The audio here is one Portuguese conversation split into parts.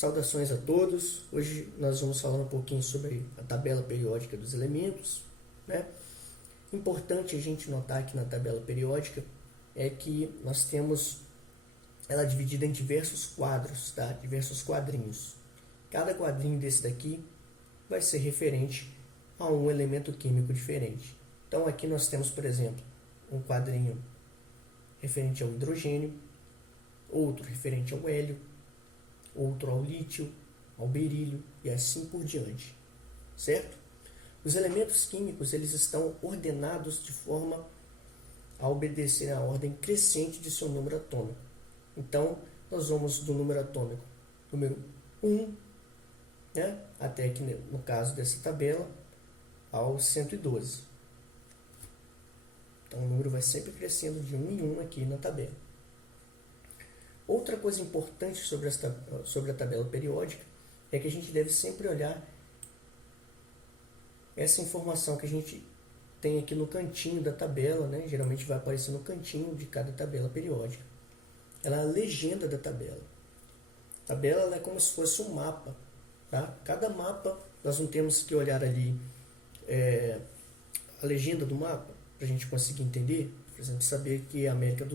Saudações a todos. Hoje nós vamos falar um pouquinho sobre a tabela periódica dos elementos, né? Importante a gente notar aqui na tabela periódica é que nós temos ela dividida em diversos quadros, tá? Diversos quadrinhos. Cada quadrinho desse daqui vai ser referente a um elemento químico diferente. Então aqui nós temos, por exemplo, um quadrinho referente ao hidrogênio, outro referente ao hélio, outro ao lítio, ao berílio e assim por diante, certo? Os elementos químicos eles estão ordenados de forma a obedecer à ordem crescente de seu número atômico. Então, nós vamos do número atômico número 1, né, até aqui no caso dessa tabela, ao 112. Então, o número vai sempre crescendo de 1 em 1 aqui na tabela. Outra coisa importante sobre a tabela periódica é que a gente deve sempre olhar essa informação que a gente tem aqui no cantinho da tabela, né? Geralmente vai aparecer no cantinho de cada tabela periódica. Ela é a legenda da tabela. A tabela ela é como se fosse um mapa. Tá? Cada mapa, nós não temos que olhar ali a legenda do mapa para a gente conseguir entender. Por exemplo, saber que a América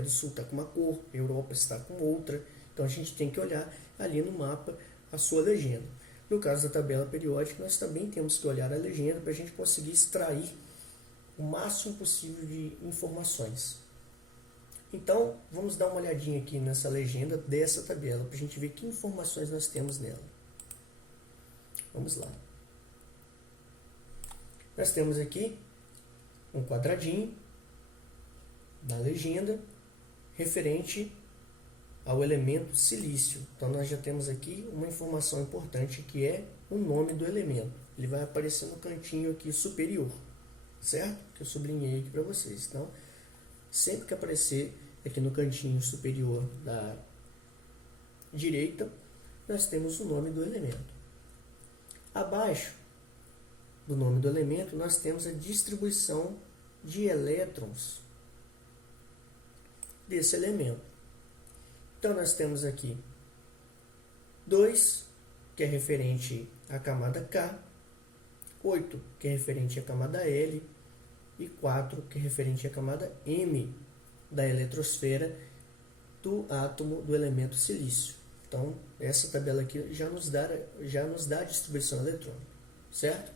do Sul está com uma cor, a Europa está com outra. Então a gente tem que olhar ali no mapa a sua legenda. No caso da tabela periódica, nós também temos que olhar a legenda para a gente conseguir extrair o máximo possível de informações. Então, vamos dar uma olhadinha aqui nessa legenda dessa tabela para a gente ver que informações nós temos nela. Vamos lá. Nós temos aqui um quadradinho na legenda referente ao elemento silício. Então nós já temos aqui uma informação importante que é o nome do elemento. Ele vai aparecer no cantinho aqui superior, certo? Que eu sublinhei aqui para vocês. Então, sempre que aparecer aqui no cantinho superior da direita, nós temos o nome do elemento. Abaixo do nome do elemento, nós temos a distribuição de elétrons desse elemento. Então, nós temos aqui 2, que é referente à camada K, 8, que é referente à camada L, e 4, que é referente à camada M da eletrosfera do átomo do elemento silício. Então, essa tabela aqui já nos dá a distribuição eletrônica, certo?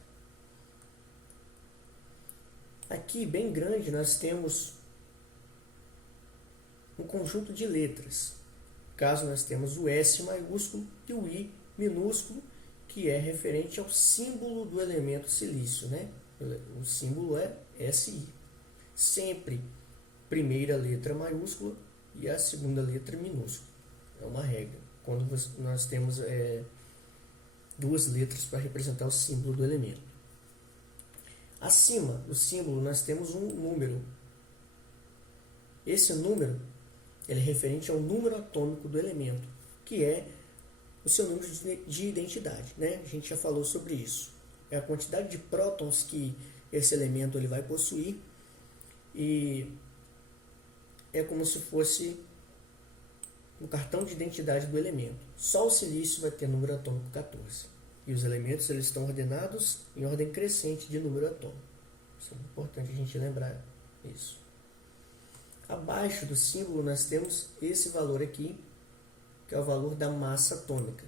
Aqui, bem grande, nós temos um conjunto de letras. No caso, nós temos o S maiúsculo e o I minúsculo, que é referente ao símbolo do elemento silício, né? O símbolo é SI. Sempre primeira letra maiúscula e a segunda letra minúscula. É uma regra. Quando nós temos duas letras para representar o símbolo do elemento. Acima do símbolo nós temos um número. Esse número ele é referente ao número atômico do elemento, que é o seu número de identidade, né? A gente já falou sobre isso. É a quantidade de prótons que esse elemento ele vai possuir e é como se fosse o cartão de identidade do elemento. Só o silício vai ter número atômico 14. E os elementos eles estão ordenados em ordem crescente de número atômico. Isso é importante a gente lembrar isso. Abaixo do símbolo nós temos esse valor aqui, que é o valor da massa atômica.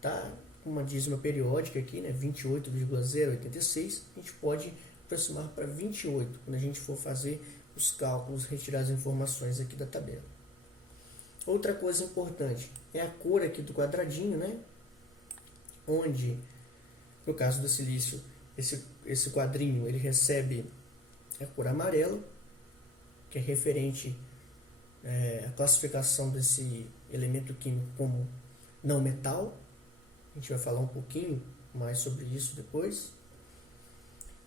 Tá? Uma dízima periódica aqui, né? 28,086. A gente pode aproximar para 28 quando a gente for fazer os cálculos, retirar as informações aqui da tabela. Outra coisa importante é a cor aqui do quadradinho, né? Onde, no caso do silício, esse quadrinho ele recebe a cor amarela, que é referente à classificação desse elemento químico como não metal. A gente vai falar um pouquinho mais sobre isso depois.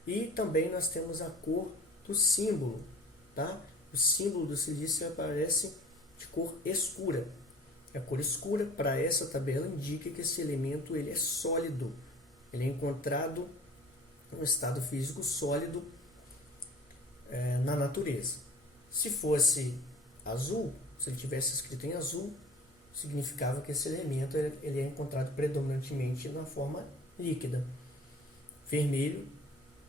E também nós temos a cor do símbolo, tá? O símbolo do silício aparece de cor escura. A cor escura para essa tabela indica que esse elemento ele é sólido. Ele é encontrado no estado físico sólido na natureza. Se fosse azul, se ele tivesse escrito em azul, significava que esse elemento ele é encontrado predominantemente na forma líquida. Vermelho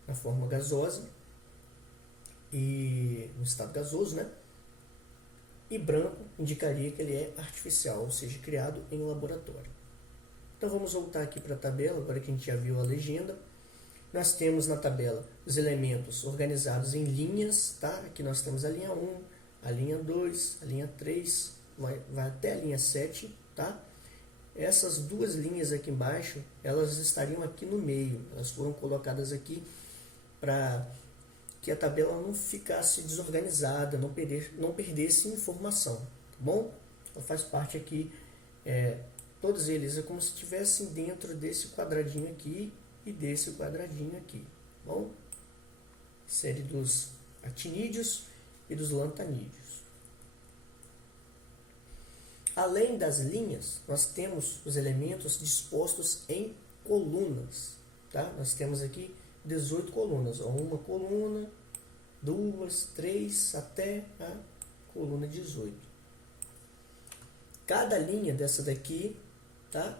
na forma gasosa e no estado gasoso, né? E branco indicaria que ele é artificial, ou seja, criado em laboratório. Então vamos voltar aqui para a tabela, agora que a gente já viu a legenda. Nós temos na tabela os elementos organizados em linhas, tá? Aqui nós temos a linha 1, a linha 2, a linha 3, vai até a linha 7, tá? Essas duas linhas aqui embaixo, elas estariam aqui no meio, elas foram colocadas aqui para que a tabela não ficasse desorganizada, não perdesse informação, tá bom? Então faz parte aqui, todos eles é como se estivessem dentro desse quadradinho aqui e desse quadradinho aqui, tá bom? Série dos actinídeos e dos lantanídeos. Além das linhas, nós temos os elementos dispostos em colunas, tá? Nós temos aqui 18 colunas, uma coluna, 2, 3, até a coluna 18. Cada linha dessa daqui, tá?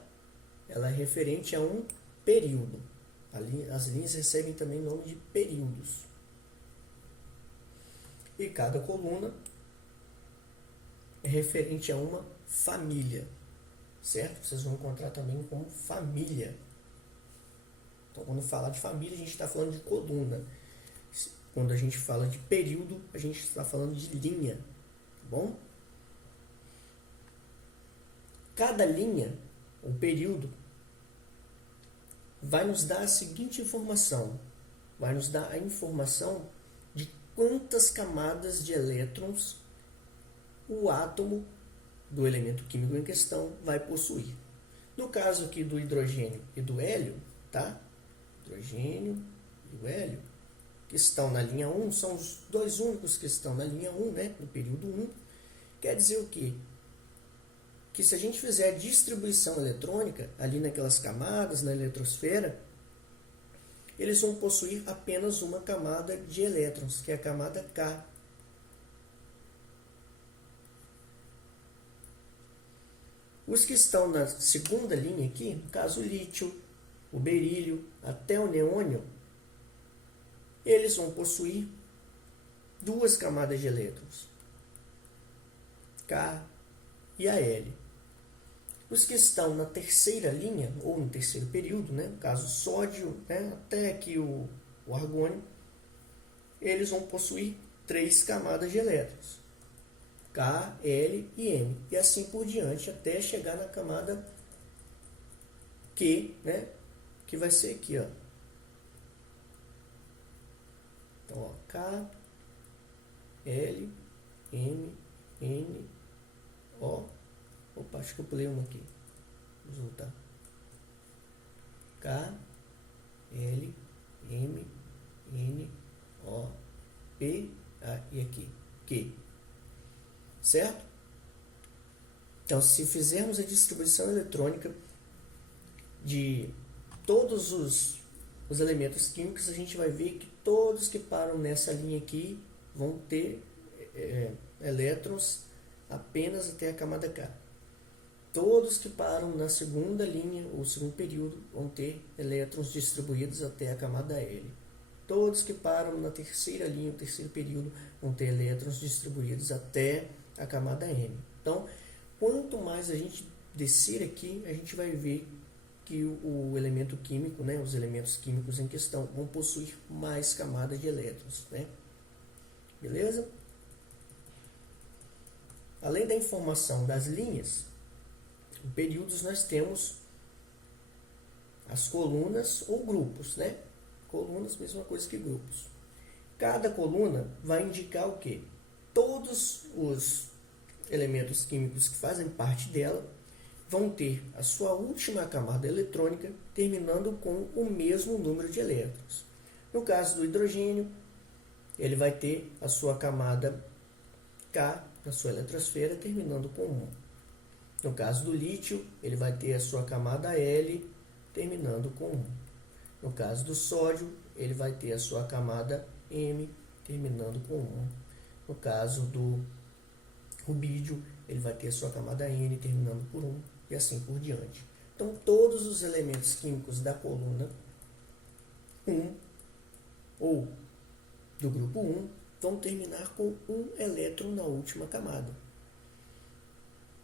Ela é referente a um período. As linhas recebem também nome de períodos. E cada coluna é referente a uma família, certo? Vocês vão encontrar também como família. Então, quando falar de família, a gente está falando de coluna. Quando a gente fala de período, a gente está falando de linha, tá bom? Cada linha, ou período, vai nos dar a seguinte informação. Vai nos dar a informação de quantas camadas de elétrons o átomo do elemento químico em questão vai possuir. No caso aqui do hidrogênio e do hélio, tá? Hidrogênio e o hélio, que estão na linha 1, são os dois únicos que estão na linha 1, né? No período 1. Quer dizer o quê? Que se a gente fizer a distribuição eletrônica ali naquelas camadas, na eletrosfera, eles vão possuir apenas uma camada de elétrons, que é a camada K. Os que estão na segunda linha aqui, no caso o lítio, o berílio, até o neônio, eles vão possuir duas camadas de elétrons, K e a L. Os que estão na terceira linha, ou no terceiro período, né, no caso sódio, né, até aqui o argônio, eles vão possuir três camadas de elétrons, K, L e M, e assim por diante, até chegar na camada Q, né, que vai ser aqui, ó. Então, ó, K, L, M, N, O. Opa, acho que eu pulei uma aqui. Vamos voltar. K, L, M, N, O, P, A e aqui, Q. Certo? Então, se fizermos a distribuição eletrônica de todos os elementos químicos, a gente vai ver que todos que param nessa linha aqui vão ter elétrons apenas até a camada K. Todos que param na segunda linha, ou segundo período, vão ter elétrons distribuídos até a camada L. Todos que param na terceira linha, ou terceiro período, vão ter elétrons distribuídos até a camada M. Então, quanto mais a gente descer aqui, a gente vai ver que o elemento químico, né, os elementos químicos em questão, vão possuir mais camadas de elétrons, né? Beleza? Além da informação das linhas, em períodos nós temos as colunas ou grupos, né? Colunas, mesma coisa que grupos. Cada coluna vai indicar o quê? Todos os elementos químicos que fazem parte dela vão ter a sua última camada eletrônica terminando com o mesmo número de elétrons. No caso do hidrogênio, ele vai ter a sua camada K na sua eletrosfera terminando com 1. No caso do lítio, ele vai ter a sua camada L terminando com 1. No caso do sódio, ele vai ter a sua camada M terminando com 1. No caso do rubídio, ele vai ter a sua camada N terminando por 1 e assim por diante. Então, todos os elementos químicos da coluna 1 ou do grupo 1 vão terminar com um elétron na última camada.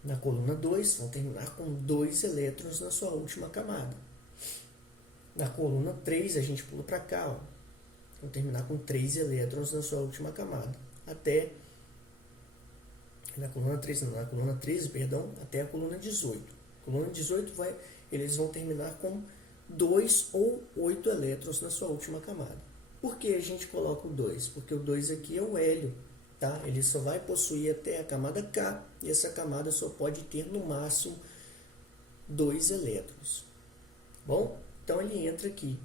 Na coluna 2, vão terminar com 2 elétrons na sua última camada. Na coluna 3, a gente pula para cá, ó, vão terminar com 3 elétrons na sua última camada. Até na coluna 13, até a coluna 18. Coluna 18 eles vão terminar com 2 ou 8 elétrons na sua última camada. Por que a gente coloca o 2? Porque o 2 aqui é o hélio, tá? Ele só vai possuir até a camada K, e essa camada só pode ter no máximo 2 elétrons. Bom, então ele entra aqui.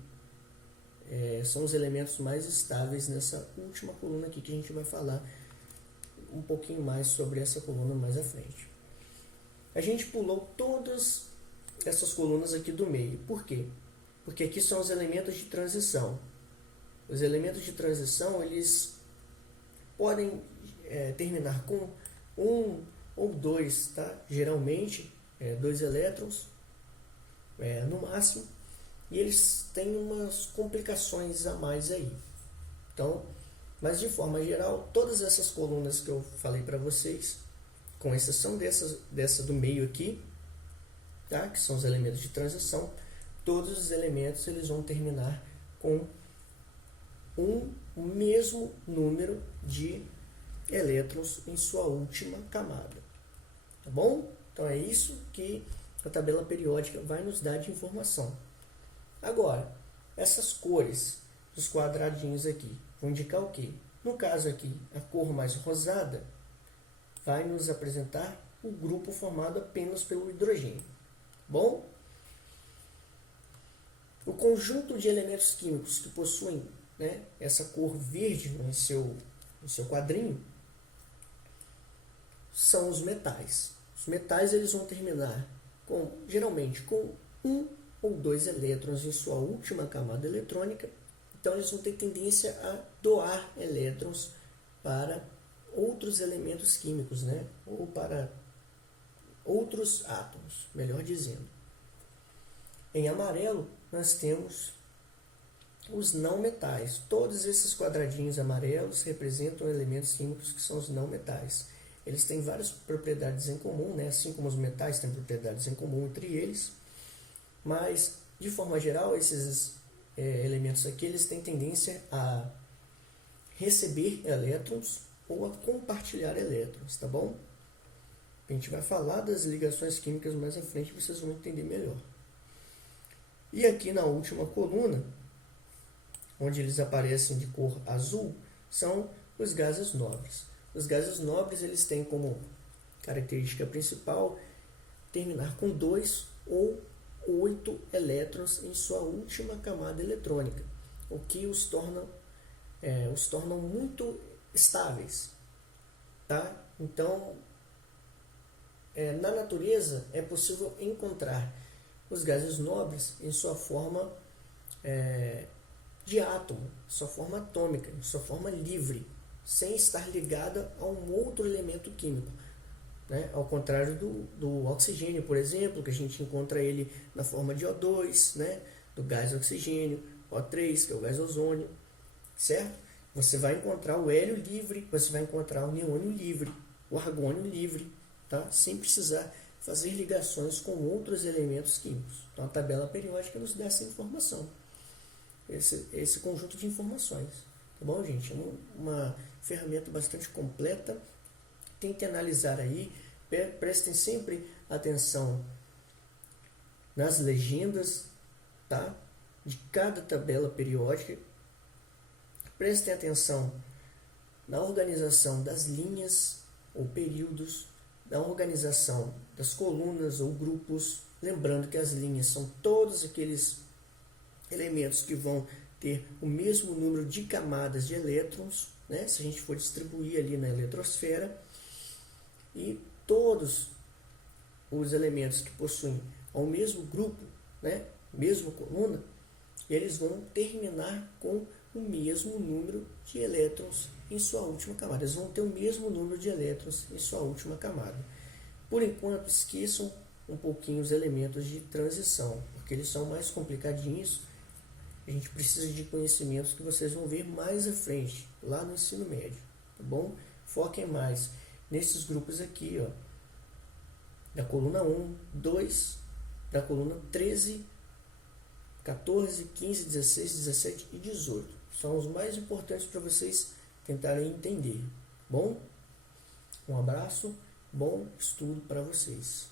São os elementos mais estáveis nessa última coluna aqui, que a gente vai falar um pouquinho mais sobre essa coluna mais à frente. A gente pulou todas essas colunas aqui do meio. Por quê? Porque aqui são os elementos de transição. Os elementos de transição, eles podem terminar com 1 ou 2, tá? Geralmente, 2 elétrons no máximo. E eles têm umas complicações a mais aí. Então, mas de forma geral, todas essas colunas que eu falei para vocês, com exceção dessa do meio aqui, tá? Que são os elementos de transição, todos os elementos eles vão terminar com o mesmo número de elétrons em sua última camada. Tá bom? Então é isso que a tabela periódica vai nos dar de informação. Agora, essas cores dos quadradinhos aqui vão indicar o quê? No caso aqui, a cor mais rosada vai nos apresentar o grupo formado apenas pelo hidrogênio. Bom, o conjunto de elementos químicos que possuem, né, essa cor verde no seu quadrinho são os metais. Os metais eles vão terminar geralmente com 1 ou 2 elétrons em sua última camada eletrônica. Então eles vão ter tendência a doar elétrons para outros elementos químicos, né? Ou para outros átomos, melhor dizendo. Em amarelo, nós temos os não metais. Todos esses quadradinhos amarelos representam elementos químicos que são os não metais. Eles têm várias propriedades em comum, né? Assim como os metais têm propriedades em comum entre eles. Mas, de forma geral, esses elementos aqui eles têm tendência a receber elétrons ou a compartilhar elétrons, tá bom? A gente vai falar das ligações químicas mais à frente, vocês vão entender melhor. E aqui na última coluna, onde eles aparecem de cor azul, são os gases nobres. Os gases nobres eles têm como característica principal terminar com 2 ou 8 elétrons em sua última camada eletrônica, o que os tornam muito estáveis, tá? Então, na natureza é possível encontrar os gases nobres em sua forma de átomo, sua forma atômica, sua forma livre, sem estar ligada a um outro elemento químico. Né? Ao contrário do oxigênio, por exemplo, que a gente encontra ele na forma de O2, né? Do gás oxigênio, O3, que é o gás ozônio, certo? Você vai encontrar o hélio livre, você vai encontrar o neônio livre, o argônio livre, tá? Sem precisar fazer ligações com outros elementos químicos. Então a tabela periódica nos dá essa informação, esse conjunto de informações. Tá bom, gente? É uma ferramenta bastante completa. Tentem analisar aí, prestem sempre atenção nas legendas, tá? De cada tabela periódica. Prestem atenção na organização das linhas ou períodos, na organização das colunas ou grupos. Lembrando que as linhas são todos aqueles elementos que vão ter o mesmo número de camadas de elétrons, né? Se a gente for distribuir ali na eletrosfera. E todos os elementos que possuem o mesmo grupo, né, mesma coluna, eles vão terminar com o mesmo número de elétrons em sua última camada. Eles vão ter o mesmo número de elétrons em sua última camada. Por enquanto, esqueçam um pouquinho os elementos de transição, porque eles são mais complicadinhos. A gente precisa de conhecimentos que vocês vão ver mais à frente, lá no ensino médio, tá bom? Foquem mais nesses grupos aqui, ó, da coluna 1, 2, da coluna 13, 14, 15, 16, 17 e 18. São os mais importantes para vocês tentarem entender, bom? Um abraço, bom estudo para vocês.